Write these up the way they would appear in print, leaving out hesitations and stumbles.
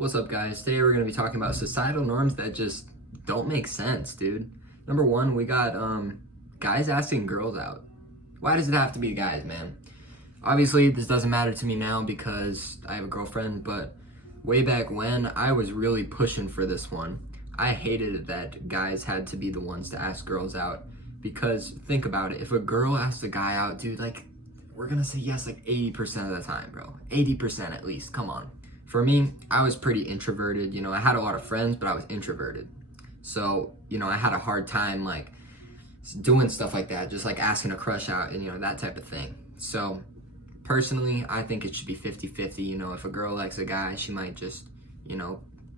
What's up, guys? Today we're going to be talking about societal norms that just don't make sense, dude. Number one, we got guys asking girls out. Why does it have to be guys, man? Obviously, this doesn't matter to me now because I have a girlfriend, but way back when, I was really pushing for this one. I hated it that guys had to be the ones to ask girls out because think about it. If a girl asks a guy out, dude, like, we're going to say yes like 80% of the time, bro. 80% at least. Come on. For me, I was pretty introverted. I had a lot of friends, but I was introverted. So, I had a hard time like doing stuff like that, just like asking a crush out and, that type of thing. So, personally, I think it should be 50-50. If a girl likes a guy, she might just,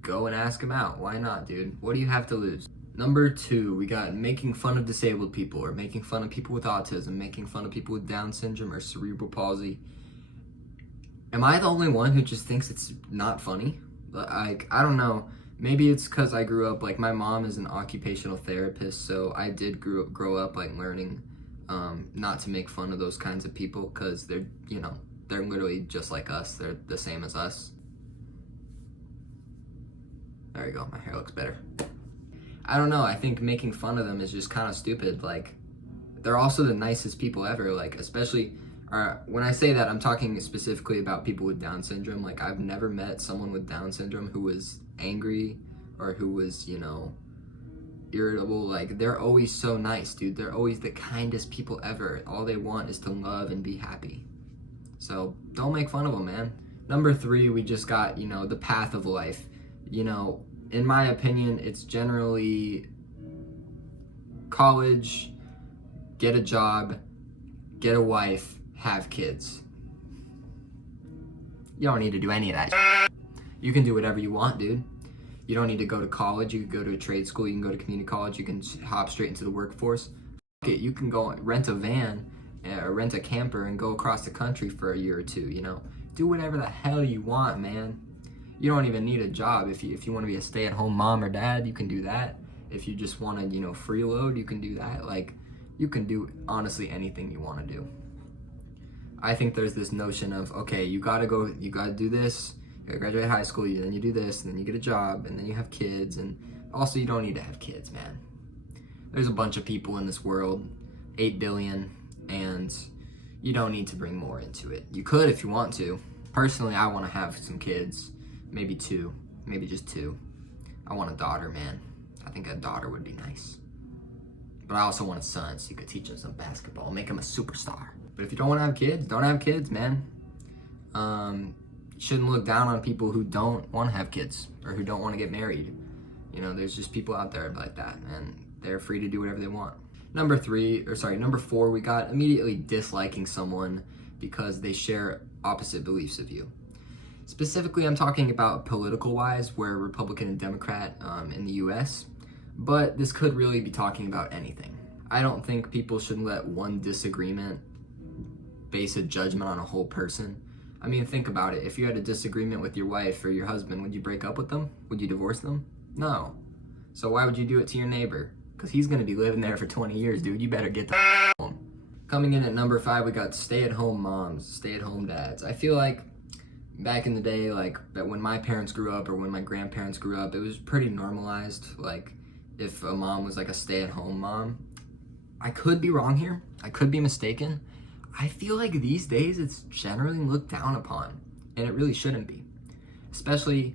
go and ask him out. Why not, dude? What do you have to lose? Number two, we got making fun of disabled people or making fun of people with autism, making fun of people with Down syndrome or cerebral palsy. Am I the only one who just thinks it's not funny? Like, I don't know. Maybe it's because I grew up, like, my mom is an occupational therapist, so I did grow up, like, learning not to make fun of those kinds of people because they're, they're literally just like us. They're the same as us. There you go. My hair looks better. I don't know. I think making fun of them is just kind of stupid. Like, they're also the nicest people ever, like, especially... when I say that, I'm talking specifically about people with Down syndrome. Like, I've never met someone with Down syndrome who was angry or who was, irritable. Like, they're always so nice, dude. They're always the kindest people ever. All they want is to love and be happy. So, don't make fun of them, man. Number three, we just got, the path of life. In my opinion, it's generally college, get a job, get a wife, have kids. You don't need to do any of that. You can do whatever you want, dude. You don't need to go to college. You can go to a trade school. You can go to community college. You can hop straight into the workforce. You can go rent a van or rent a camper and go across the country for a year or two, Do whatever the hell you want, man. You don't even need a job. If you want to be a stay-at-home mom or dad, you can do that. If you just want to, freeload, you can do that. Like, you can do honestly anything you want to do. I think there's this notion of, okay, you gotta do this, you gotta graduate high school, then you do this, and then you get a job, and then you have kids, and also you don't need to have kids, man. There's a bunch of people in this world, 8 billion, and you don't need to bring more into it. You could if you want to. Personally, I want to have some kids, maybe 2, maybe just 2. I want a daughter, man. I think a daughter would be nice. But I also want a son, so you could teach him some basketball, make him a superstar. But if you don't want to have kids, don't have kids, man. You shouldn't look down on people who don't want to have kids or who don't want to get married. There's just people out there like that, and they're free to do whatever they want. Number four, we got immediately disliking someone because they share opposite beliefs of you. Specifically, I'm talking about political-wise, where Republican and Democrat in the U.S., but this could really be talking about anything. I don't think people should let one disagreement base a judgment on a whole person. I mean, think about it. If you had a disagreement with your wife or your husband, would you break up with them? Would you divorce them? No. So why would you do it to your neighbor? Because he's going to be living there for 20 years, dude. You better get the home. Coming in at number 5, we got stay-at-home moms, stay-at-home dads. I feel like back in the day, like when my parents grew up or when my grandparents grew up, it was pretty normalized. Like, if a mom was like a stay-at-home mom. I could be wrong here. I could be mistaken. I feel like these days it's generally looked down upon, and it really shouldn't be. Especially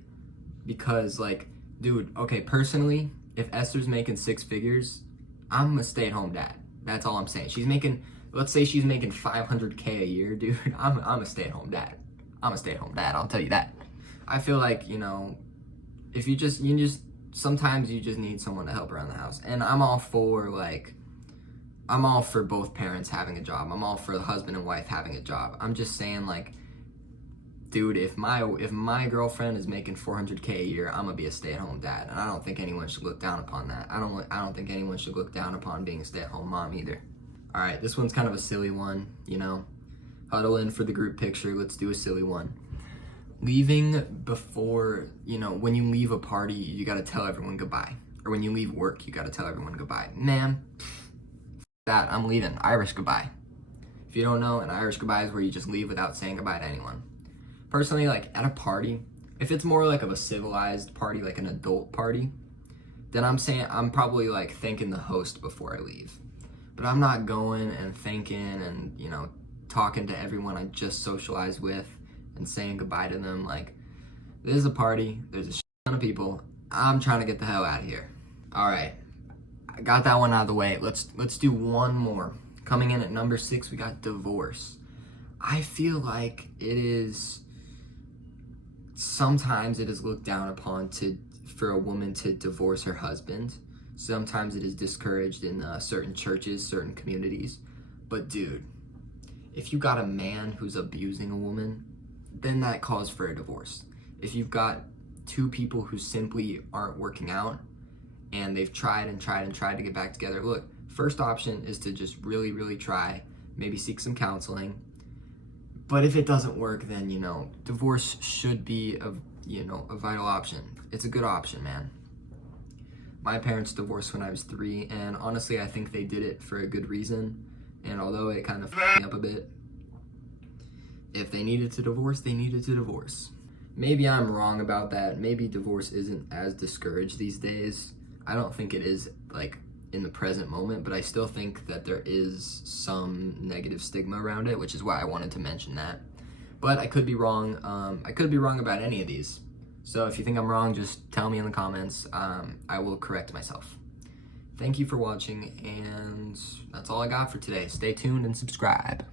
because, like, dude, okay, personally, if Esther's making 6 figures, I'm a stay-at-home dad. That's all I'm saying. Let's say she's making $500K a year, dude. I'm a stay-at-home dad. I'm a stay-at-home dad, I'll tell you that. I feel like, if sometimes you just need someone to help around the house. And I'm all for both parents having a job. I'm all for the husband and wife having a job. I'm just saying, like, dude, if my girlfriend is making $400K a year, I'm gonna be a stay-at-home dad. And I don't think anyone should look down upon that. I don't think anyone should look down upon being a stay-at-home mom either. All right, this one's kind of a silly one, Huddle in for the group picture. Let's do a silly one. Leaving before, when you leave a party, you gotta tell everyone goodbye. Or when you leave work, you gotta tell everyone goodbye. Man, that, I'm leaving. Irish goodbye. If you don't know, an Irish goodbye is where you just leave without saying goodbye to anyone. Personally, like, at a party, If it's more like of a civilized party, like an adult party, then I'm probably like thanking the host before I leave. But I'm not going and thanking and, you know, talking to everyone I just socialized with and saying goodbye to them. Like, this is a party, there's a shit ton of people, I'm trying to get the hell out of here. All right, I got that one out of the way. Let's do one more. Coming in at number 6, we got divorce. I feel like sometimes it is looked down upon for a woman to divorce her husband. Sometimes it is discouraged in certain churches, certain communities. But dude, if you got a man who's abusing a woman, then that calls for a divorce. If you've got two people who simply aren't working out and they've tried and tried and tried to get back together, look, first option is to just really, really try, maybe seek some counseling. But if it doesn't work, then, you know, divorce should be a vital option. It's a good option, man. My parents divorced when I was 3, and honestly, I think they did it for a good reason. And although it kind of f***ed me up a bit, if they needed to divorce, they needed to divorce. Maybe I'm wrong about that. Maybe divorce isn't as discouraged these days. I don't think it is, like, in the present moment, but I still think that there is some negative stigma around it, which is why I wanted to mention that. But I could be wrong. I could be wrong about any of these. So if you think I'm wrong, just tell me in the comments. I will correct myself. Thank you for watching, and that's all I got for today. Stay tuned and subscribe.